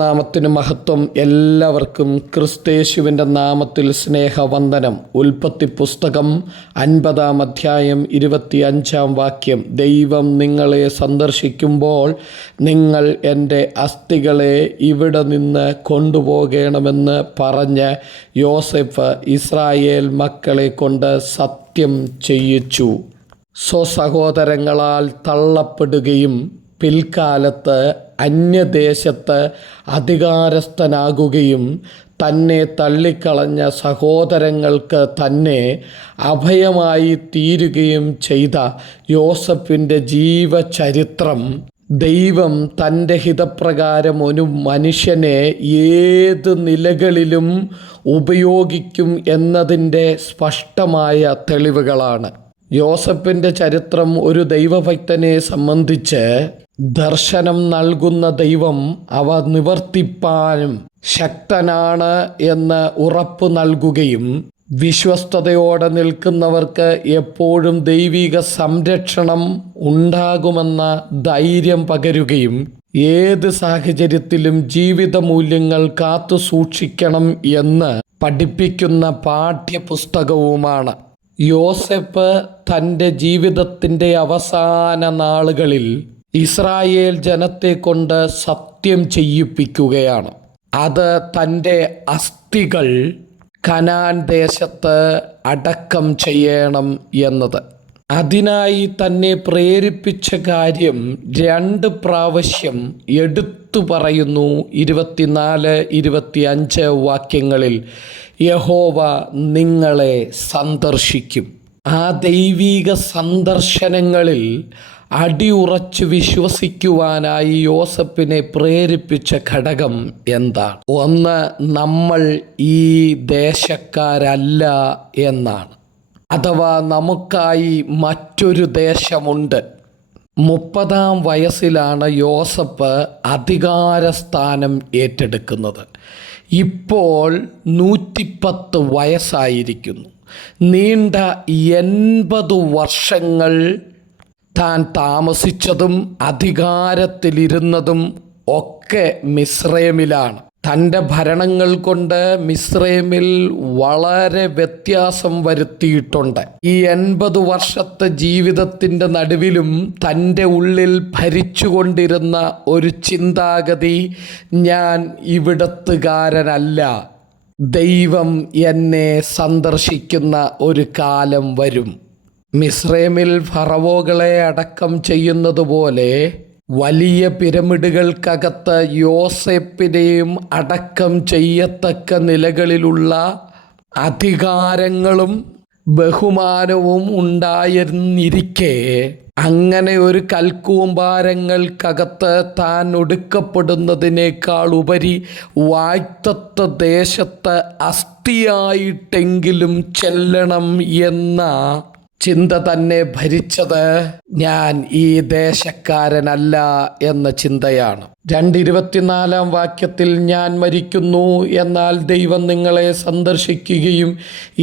നാമത്തിന് മഹത്വം. എല്ലാവർക്കും ക്രിസ്തേശുവിൻ്റെ നാമത്തിൽ സ്നേഹവന്ദനം. ഉൽപ്പത്തി പുസ്തകം 50-ാം അധ്യായം 25-ാം വാക്യം. ദൈവം നിങ്ങളെ സന്ദർശിക്കുമ്പോൾ നിങ്ങൾ എൻ്റെ അസ്ഥികളെ ഇവിടെ നിന്ന് കൊണ്ടുപോകണമെന്ന് പറഞ്ഞ് യോസേഫ് ഇസ്രായേൽ മക്കളെ കൊണ്ട് സത്യം ചെയ്യിച്ചു. സ്വസഹോദരങ്ങളാൽ തള്ളപ്പെടുകയും പിൽക്കാലത്ത് അന്യദേശത്ത് അധികാരസ്ഥനാകുകയും തന്നെ തള്ളിക്കളഞ്ഞ സഹോദരങ്ങൾക്ക് തന്നെ അഭയമായി തീരുകയും ചെയ്ത യോസേഫിൻ്റെ ജീവചരിത്രം ദൈവം തൻ്റെ ഹിതപ്രകാരം ഒരു മനുഷ്യനെ ഏത് നിലകളിലും ഉപയോഗിക്കും എന്നതിൻ്റെ സ്പഷ്ടമായ തെളിവുകളാണ്. യോസേഫിൻ്റെ ചരിത്രം ഒരു ദൈവഭക്തനെ സംബന്ധിച്ച് ദർശനം നൽകുന്ന ദൈവം അവ നിവർത്തിപ്പാനും ശക്തനാണ് എന്ന് ഉറപ്പ് നൽകുകയും വിശ്വസ്തയോടെ നിൽക്കുന്നവർക്ക് എപ്പോഴും ദൈവിക സംരക്ഷണം ഉണ്ടാകുമെന്ന ധൈര്യം പകരുകയും ഏത് സാഹചര്യത്തിലും ജീവിത മൂല്യങ്ങൾ കാത്തു സൂക്ഷിക്കണം എന്ന് പഠിപ്പിക്കുന്ന പാഠ്യപുസ്തകവുമാണ്. യോസേഫ് തൻ്റെ ജീവിതത്തിൻ്റെ അവസാന നാളുകളിൽ ഇസ്രായേൽ ജനത്തെ കൊണ്ട് സത്യം ചെയ്യിപ്പിക്കുകയാണ്. അത് തൻ്റെ അസ്ഥികൾ കനാൻ ദേശത്ത് അടക്കം ചെയ്യണം എന്നത്. അതിനായി തന്നെ പ്രേരിപ്പിച്ച കാര്യം 2 പ്രാവശ്യം എടുത്തു പറയുന്നു. 24-25 വാക്യങ്ങളിൽ യഹോവ നിങ്ങളെ സന്ദർശിക്കും. ആ ദൈവിക സന്ദർശനങ്ങളിൽ അടിയുറച്ച് വിശ്വസിക്കുവാനായി യോസേഫിനെ പ്രേരിപ്പിച്ച ഘടകം എന്താണ്? ഒന്ന്, നമ്മൾ ഈ ദേശക്കാരല്ല എന്നാണ്. അഥവാ നമുക്കായി മറ്റൊരു ദേശമുണ്ട്. 30-ാം വയസ്സിലാണ് യോസേഫ് അധികാരസ്ഥാനം ഏറ്റെടുക്കുന്നത്. ഇപ്പോൾ 110 വയസ്സായിരിക്കുന്നു. നീണ്ട 80 വർഷങ്ങൾ താൻ താമസിച്ചതും അധികാരത്തിലിരുന്നതും ഒക്കെ മിസ്രൈമിലാണ്. തൻ്റെ ഭരണങ്ങൾ കൊണ്ട് മിസ്രൈമിൽ വളരെ വ്യത്യാസം വരുത്തിയിട്ടുണ്ട്. ഈ 80 വർഷത്തെ ജീവിതത്തിൻ്റെ നടുവിലും തൻ്റെ ഉള്ളിൽ ഭരിച്ചുകൊണ്ടിരുന്ന ഒരു ചിന്താഗതി, ഞാൻ ഇവിടത്തുകാരനല്ല, ദൈവം എന്നെ സന്ദർശിക്കുന്ന ഒരു കാലം വരും. മിസ്രൈമിൽ ഫറവോകളെ അടക്കം ചെയ്യുന്നത് പോലെ വലിയ പിരമിഡുകൾക്കകത്ത് യോസേഫിനെയും അടക്കം ചെയ്യത്തക്ക നിലകളിലുള്ള അധികാരങ്ങളും ബഹുമാനവും ഉണ്ടായിരുന്നിരിക്കെ അങ്ങനെ ഒരു കൽക്കൂമ്പാരങ്ങൾക്കകത്ത് താൻ ഒടുക്കപ്പെടുന്നതിനേക്കാൾ ഉപരി വാഗ്ദത്ത ദേശത്ത് അസ്ഥിയായിട്ടെങ്കിലും ചെല്ലണം എന്ന ചിന്ത തന്നെ ഭരിച്ചത് ഞാൻ ഈ ദേശക്കാരനല്ല എന്ന ചിന്തയാണ്. 2:24 വാക്യത്തിൽ ഞാൻ മരിക്കുന്നു, എന്നാൽ ദൈവം നിങ്ങളെ സന്ദർശിക്കുകയും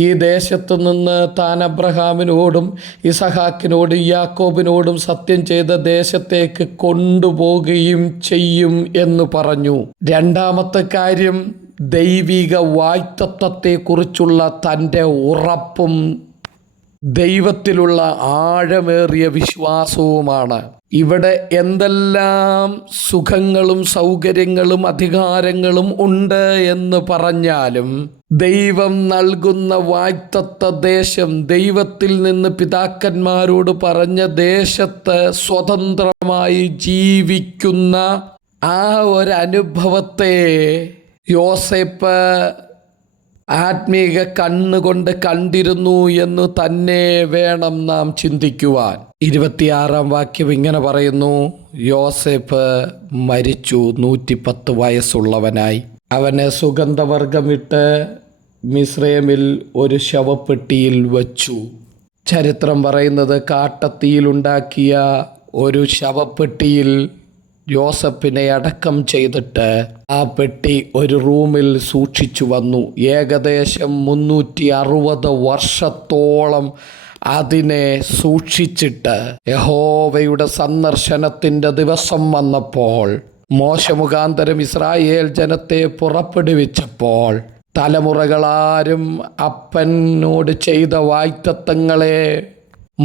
ഈ ദേശത്തു നിന്ന് താൻ അബ്രഹാമിനോടും ഇസഹാക്കിനോടും യാക്കോബിനോടും സത്യം ചെയ്ത ദേശത്തേക്ക് കൊണ്ടുപോകുകയും ചെയ്യും എന്ന് പറഞ്ഞു. രണ്ടാമത്തെ കാര്യം ദൈവിക വാഗ്ദത്തത്തെക്കുറിച്ചുള്ള തൻ്റെ ഉറപ്പും ദൈവത്തിലുള്ള ആഴമേറിയ വിശ്വാസവുമാണ്. ഇവിടെ എന്തെല്ലാം സുഖങ്ങളും സൗകര്യങ്ങളും അധികാരങ്ങളും ഉണ്ട് എന്ന് പറഞ്ഞാലും ദൈവം നൽകുന്ന വാഗ്ദത്ത ദേശം, ദൈവത്തിൽ നിന്ന് പിതാക്കന്മാരോട് പറഞ്ഞ ദേശത്ത് സ്വതന്ത്രമായി ജീവിക്കുന്ന ആ ഒരനുഭവത്തെ യോസേഫ് ആത്മീക കണ്ണുകൊണ്ട് കണ്ടിരുന്നു എന്ന് തന്നെ വേണം നാം ചിന്തിക്കുവാൻ. 26-ാം വാക്യം ഇങ്ങനെ പറയുന്നു, യോസേഫ് മരിച്ചു 110 വയസ്സുള്ളവനായി. അവനെ സുഗന്ധവർഗമിട്ട് മിസ്രൈമിൽ ഒരു ശവപ്പെട്ടിയിൽ വച്ചു. ചരിത്രം പറയുന്നത് കാട്ടത്തിയിലുണ്ടാക്കിയ ഒരു ശവപ്പെട്ടിയിൽ യോസേഫിനെ അടക്കം ചെയ്തിട്ട് ആ പെട്ടി ഒരു റൂമിൽ സൂക്ഷിച്ചു വന്നു. ഏകദേശം 360 വർഷത്തോളം അതിനെ സൂക്ഷിച്ചിട്ട് യഹോവയുടെ സന്ദർശനത്തിൻ്റെ ദിവസം വന്നപ്പോൾ മോശ മുഖാന്തരം ഇസ്രായേൽ ജനത്തെ പുറപ്പെടുവിച്ചപ്പോൾ തലമുറകളാരും അപ്പനോട് ചെയ്ത വാഗ്ദത്തങ്ങളെ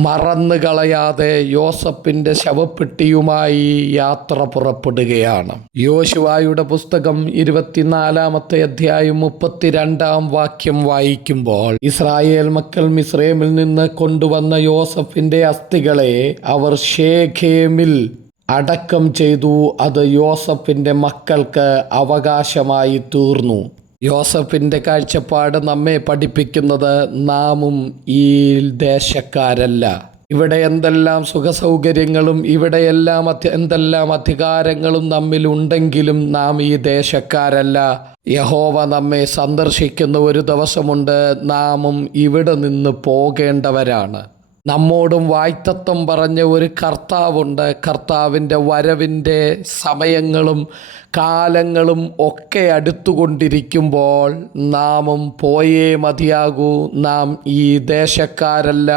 മറന്നു കളയാതെ യോസഫിൻ്റെ ശവപ്പെട്ടിയുമായി യാത്ര പുറപ്പെടുകയാണ്. യോശുവായുടെ പുസ്തകം 24-ാമത്തെ അധ്യായം 32-ാം വാക്യം വായിക്കുമ്പോൾ, ഇസ്രായേൽ മക്കൾ മിസ്രൈമിൽ നിന്ന് കൊണ്ടുവന്ന യോസഫിൻ്റെ അസ്ഥികളെ അവർ ശേഖേമിൽ അടക്കം ചെയ്തു. അത് യോസഫിൻ്റെ മക്കൾക്ക് അവകാശമായി തീർന്നു. യോസഫിൻ്റെ കാഴ്ചപ്പാട് നമ്മെ പഠിപ്പിക്കുന്നത് നാമും ഈ ദേശക്കാരല്ല. ഇവിടെ എന്തെല്ലാം സുഖസൗകര്യങ്ങളും ഇവിടെയെല്ലാം എന്തെല്ലാം അധികാരങ്ങളും നമ്മിലുണ്ടെങ്കിലും നാം ഈ ദേശക്കാരല്ല. യഹോവ നമ്മെ സന്ദർശിക്കുന്ന ഒരു ദിവസമുണ്ട്. നാമും ഇവിടെ നിന്ന് പോകേണ്ടവരാണ്. നമ്മോടും വാഗ്ദത്തം പറഞ്ഞ ഒരു കർത്താവുണ്ട്. കർത്താവിൻ്റെ വരവിൻ്റെ സമയങ്ങളും കാലങ്ങളും ഒക്കെ അടുത്തുകൊണ്ടിരിക്കുമ്പോൾ നാമും പോയേ മതിയാകൂ. നാം ഈ ദേശക്കാരല്ല.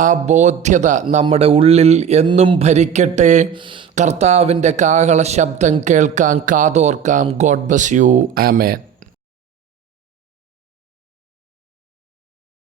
ആ ബോധ്യത നമ്മുടെ ഉള്ളിൽ എന്നും ഭരിക്കട്ടെ. കർത്താവിൻ്റെ കാഹള ശബ്ദം കേൾക്കാം, കാതോർക്കാം. God bless you. ആമേൻ.